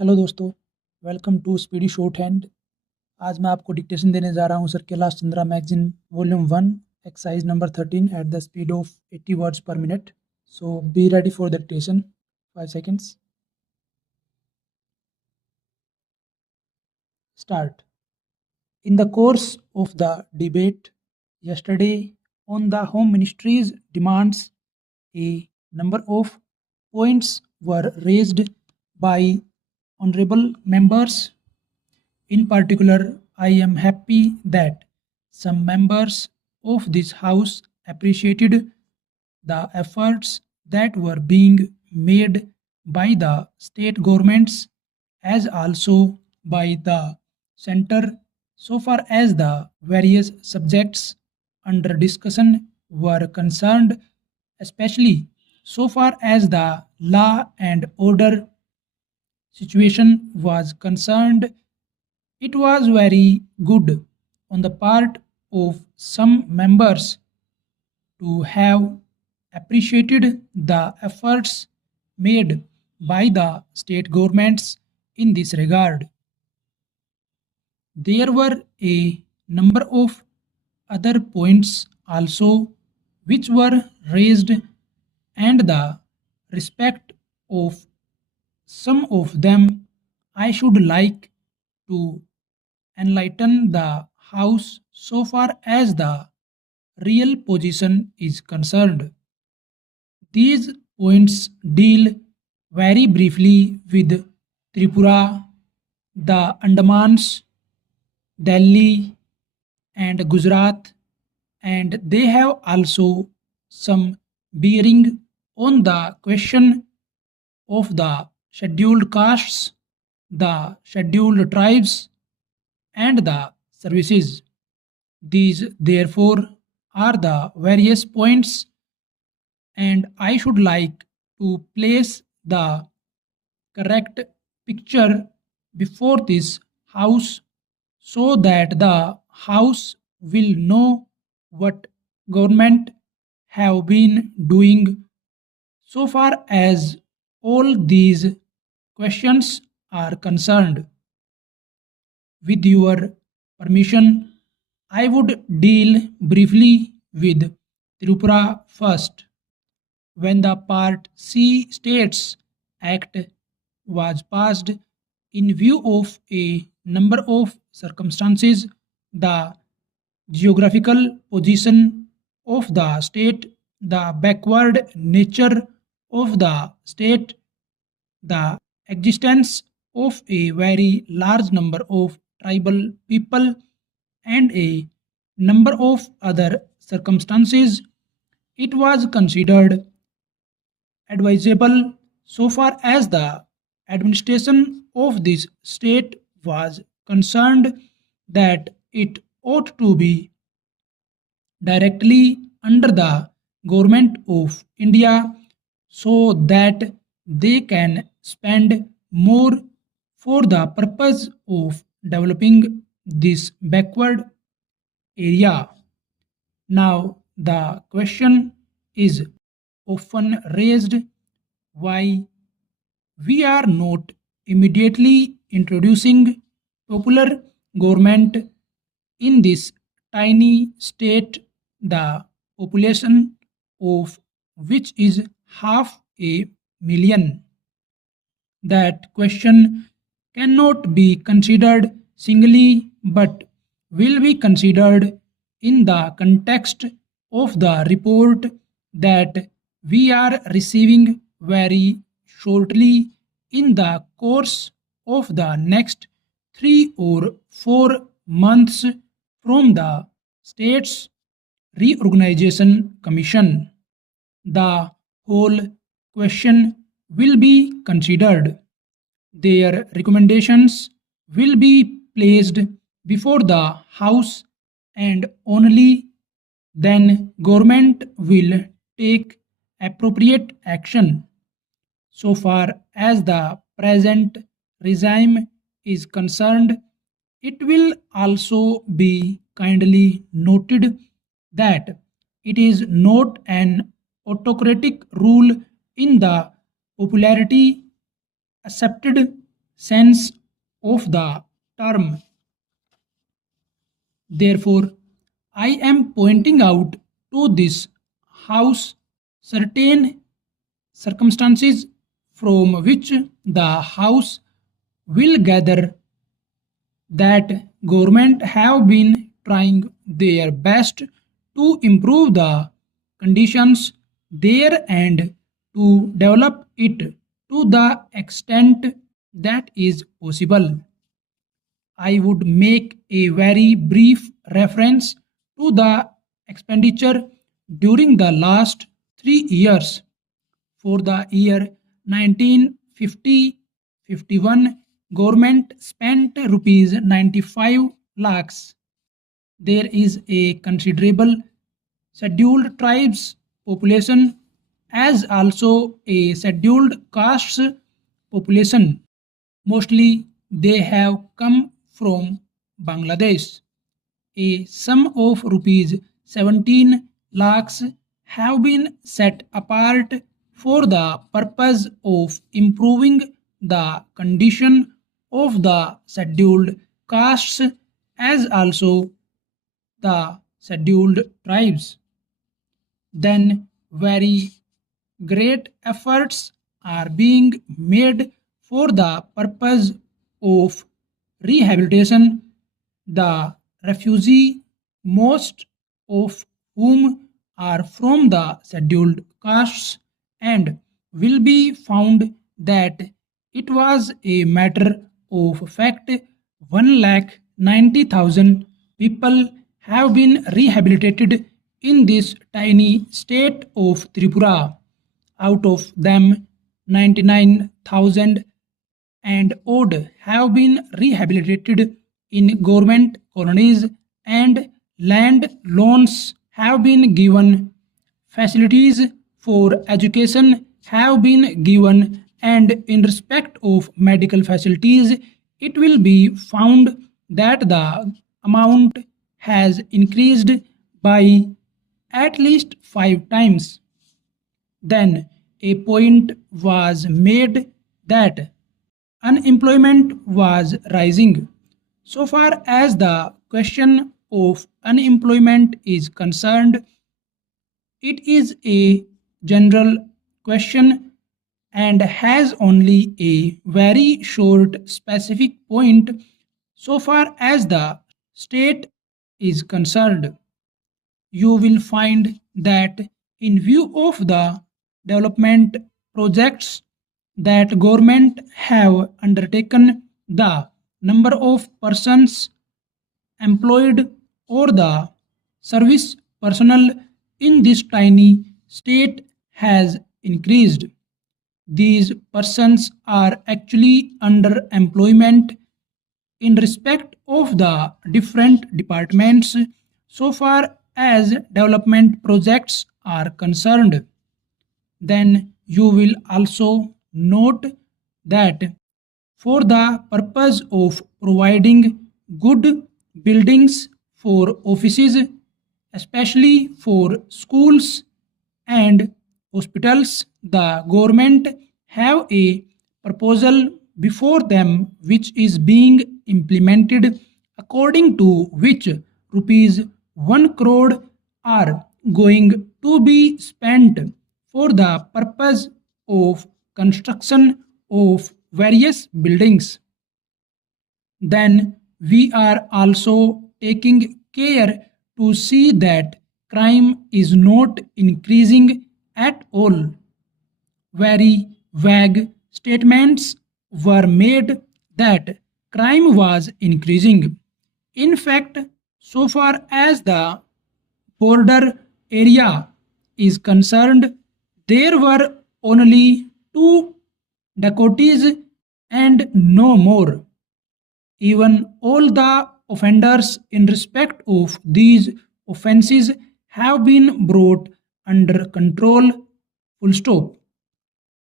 Hello दोस्तों, welcome to speedy shorthand. आज मैं आपको डिक्टेशन देने जा रहा हूँ sir Kailash Chandra magazine volume 1 exercise number 13 at the speed of 80 words per minute. So be ready for the dictation. 5 seconds. Start. In the course of the debate yesterday on the Home Ministry's demands, a number of points were raised by honorable members. In particular, I am happy that some members of this House appreciated the efforts that were being made by the state governments as also by the center so far as the various subjects under discussion were concerned, especially so far as the law and order situation was concerned. It was very good on the part of some members to have appreciated the efforts made by the state governments in this regard. There were a number of other points also which were raised, and the respect of some of them I should like to enlighten the House so far as the real position is concerned. These points deal very briefly with Tripura, the Andamans, Delhi, and Gujarat, and they have also some bearing on the question of the scheduled castes, the scheduled tribes, and the services. These, therefore, are the various points, and I should like to place the correct picture before this House so that the House will know what government have been doing so far as all these questions are concerned. With your permission, I would deal briefly with Tripura first. When the Part C States Act was passed, in view of a number of circumstances, the geographical position of the state, the backward nature of the state, the existence of a very large number of tribal people, and a number of other circumstances, it was considered advisable so far as the administration of this state was concerned that it ought to be directly under the government of India so that they can spend more for the purpose of developing this backward area. Now, the question is often raised why we are not immediately introducing popular government in this tiny state, the population of which is 500,000. That question cannot be considered singly but will be considered in the context of the report that we are receiving very shortly in the course of the next 3 or 4 months from the States Reorganization Commission. The whole question will be considered. Their recommendations will be placed before the House, and only then government will take appropriate action. So far as the present regime is concerned, it will also be kindly noted that it is not an autocratic rule in the popularity accepted sense of the term. Therefore, I am pointing out to this House certain circumstances from which the House will gather that government have been trying their best to improve the conditions there and to develop it to the extent that is possible. I would make a very brief reference to the expenditure during the last 3 years. For the year 1950-51, government spent rupees 95 lakhs. There is a considerable scheduled tribes population as also a scheduled castes population. Mostly they have come from Bangladesh. A sum of rupees 17 lakhs have been set apart for the purpose of improving the condition of the scheduled castes as also the scheduled tribes. Then very great efforts are being made for the purpose of rehabilitation the refugee, most of whom are from the scheduled castes, and will be found that it was a matter of fact 1,90,000 people have been rehabilitated in this tiny state of Tripura. Out of them, 99,000 and odd have been rehabilitated in government colonies, and land loans have been given, facilities for education have been given, and in respect of medical facilities it will be found that the amount has increased by at least 5 times. Then a point was made that unemployment was rising. So far as the question of unemployment is concerned, it is a general question and has only a very short specific point so far as the state is concerned. You will find that in view of the development projects that government have undertaken, the number of persons employed or the service personnel in this tiny state has increased. These persons are actually under employment in respect of the different departments so far as development projects are concerned. Then you will also note that for the purpose of providing good buildings for offices, especially for schools and hospitals, the government have a proposal before them which is being implemented, according to which rupees 1 crore are going to be spent for the purpose of construction of various buildings. Then we are also taking care to see that crime is not increasing at all. Very vague statements were made that crime was increasing. In fact, so far as the border area is concerned, there were only 2 dacoities and no more. Even all the offenders in respect of these offences have been brought under control. Full stop.